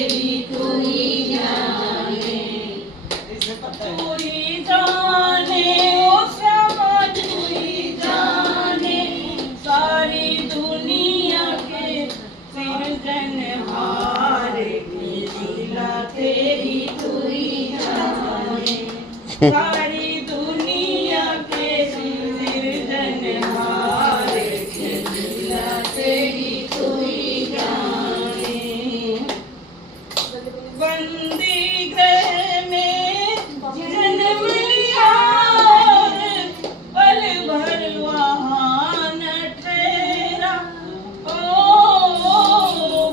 तेरी तू ही जाने, तू ही जाने ओ श्यामा तू ही जाने, सारी दुनिया के सृजनहार की लीला तेरी तू ही जाने, सारी दुनिया के सृजनहार की लीला तेरी तू ही जाने। बंदी गृह में जन्म लिया और पल भर वहाँ न ठहरा, ओ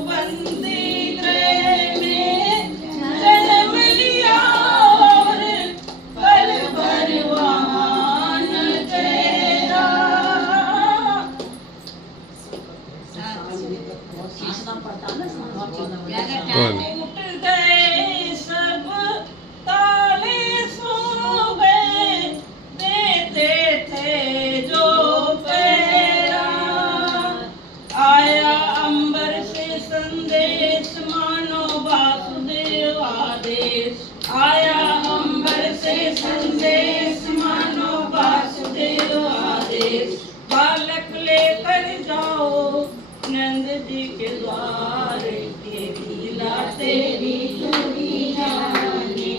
बंदी गृह में जन्म लिया और पल भर वहाँ न ठहरा। टूट गए सब ताले सो गए, देते थे जो पहरा। आया अंबर से संदेश मानो वासुदेव आदेश, आया अंबर से संदेश मानो वासुदेव आदेश। बालक लेकर जाओ नंद जी के द्वार, के लीला तेरी तू ही जाने,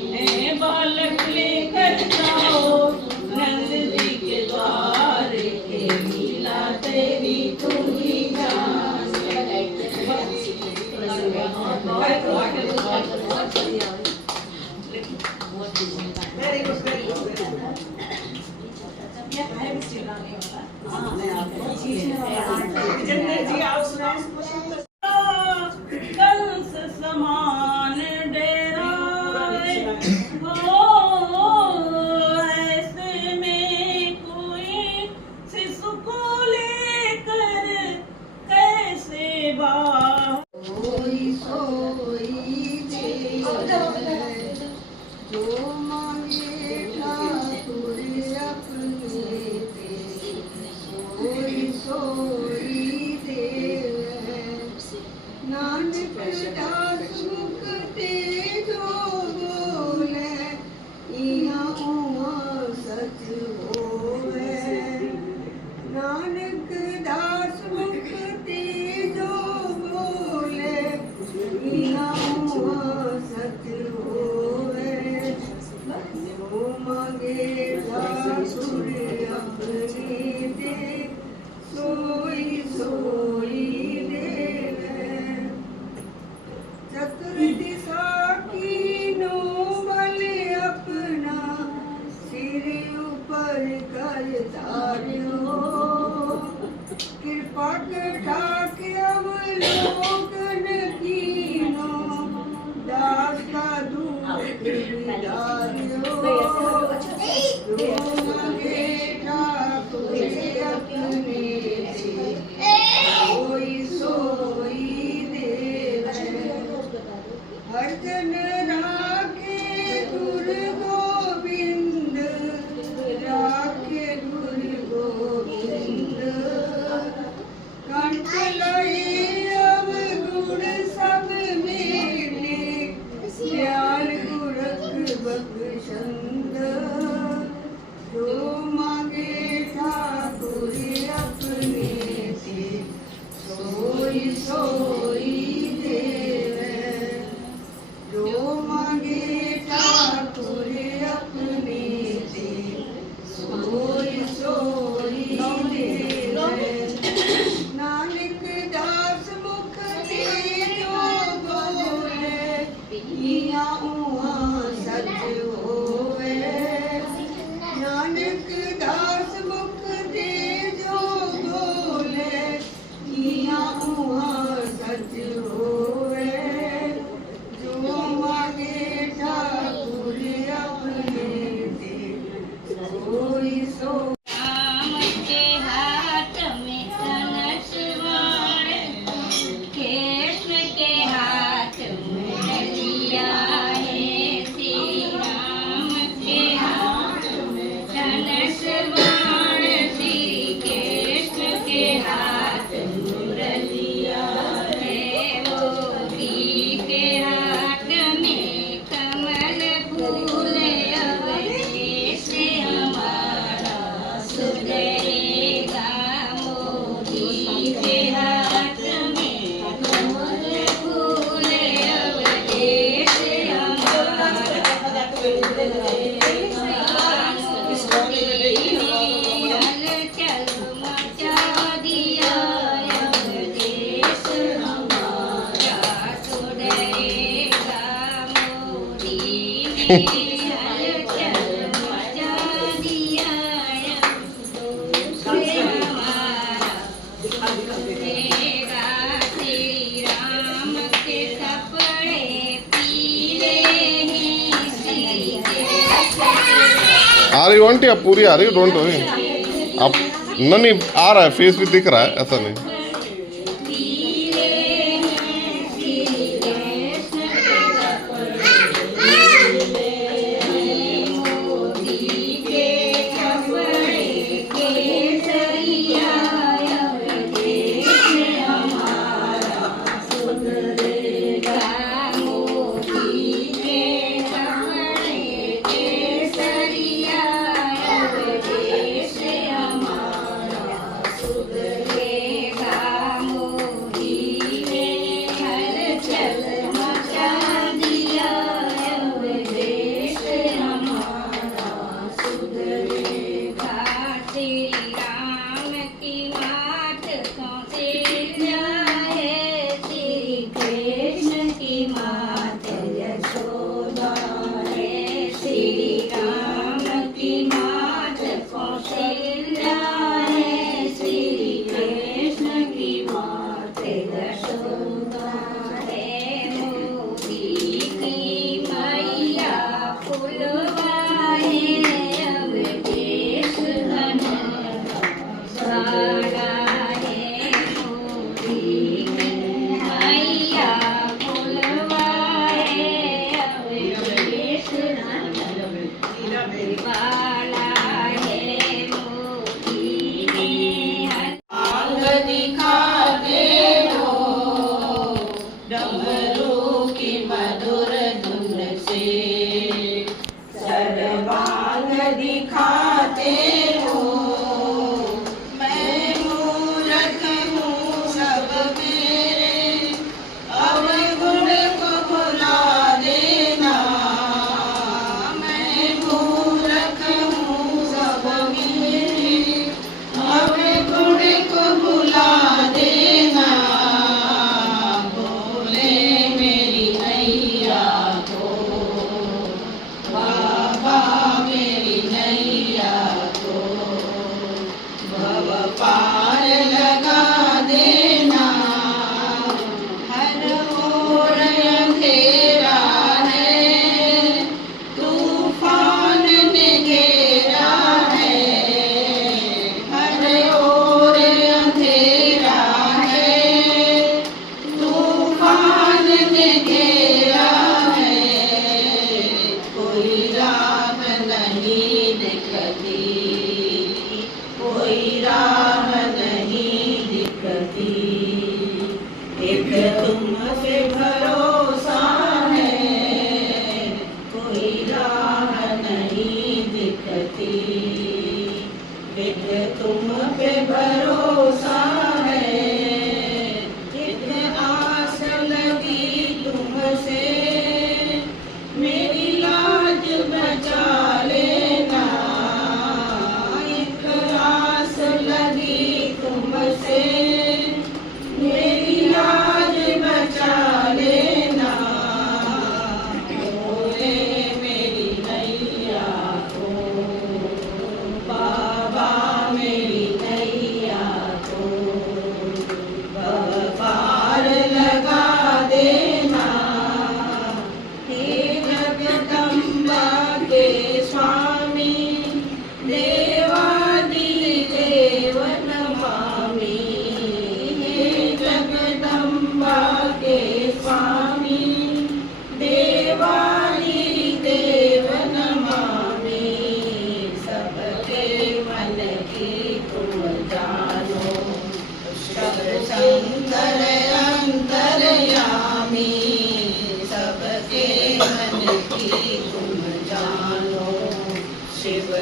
बालक लेकर जाओ नंद जी के द्वार, के लीला तेरी तू ही जाने। Very good, very good. Kans समान डेराए, ऐसे में कोई शिशु को लेकर कैसे कोई सोई दे जो मांगे ठाकुर अपने दे, सोई सोई दे। नानक दास मुख ते जो बोले, यहाँ उहाँ सच होवे। नानक दास मुख ते जो बोले, यहाँ उहाँ सच होवे। जो मांगे ठाकुर अपने दे, सोई सोई चतुर दिशा की नो बल अपना, सिर ऊपर कर धार्यो। कृपा कटाक्ष अवलोकन कीनो, दास का दुख विदार्यो। जो मांगे ठाकुर अपने से, सोई सोई हरजन राखे गुरु गोविंद, राखे गुरु गोविंद। कंठ लई अवगुण सब मेले, ज्ञान गुरख बख्शंद। जो मांगे ठाकुर अपने से, सोई सोई देवे। जो मांगे ठाकुर आ रही आंटी, आप पूरी आ रही हो, डोंट वरी। आप नहीं आ रहा है, फेस भी दिख रहा है, ऐसा नहीं।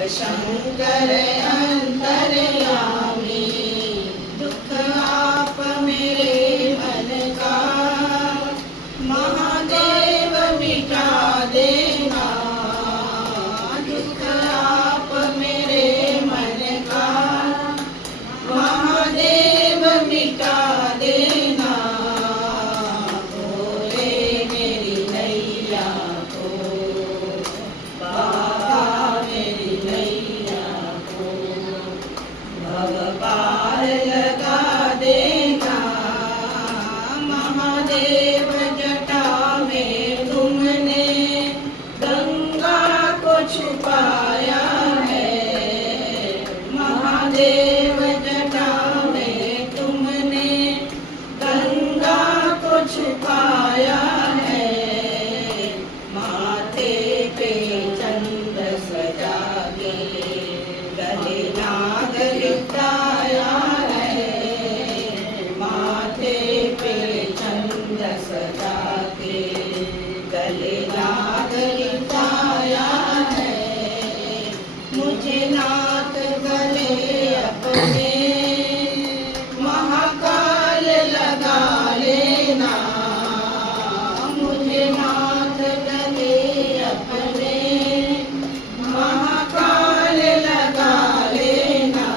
शंकर अंतर्यामी, दुख आप मेरे मन का महादेव मिटा देना। दुख आप मेरे मन का महादेव मिटा देना। बोले मेरी नैया को गले दाग लिखाया है, मुझे नाथ गले अपने महाकाल लगा लेना, मुझे नाथ गले अपने महाकाल लगा लेना,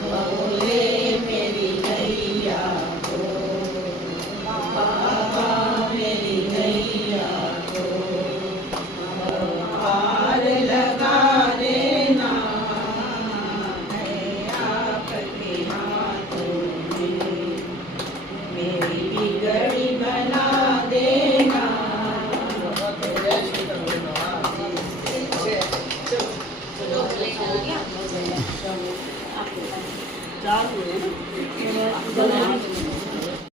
बोले मेरी नैया को बाबा, मेरी नैया को पार लगा देना, है आपके हाथों में, मेरी बिगड़ी बना देना। चार हुए ना?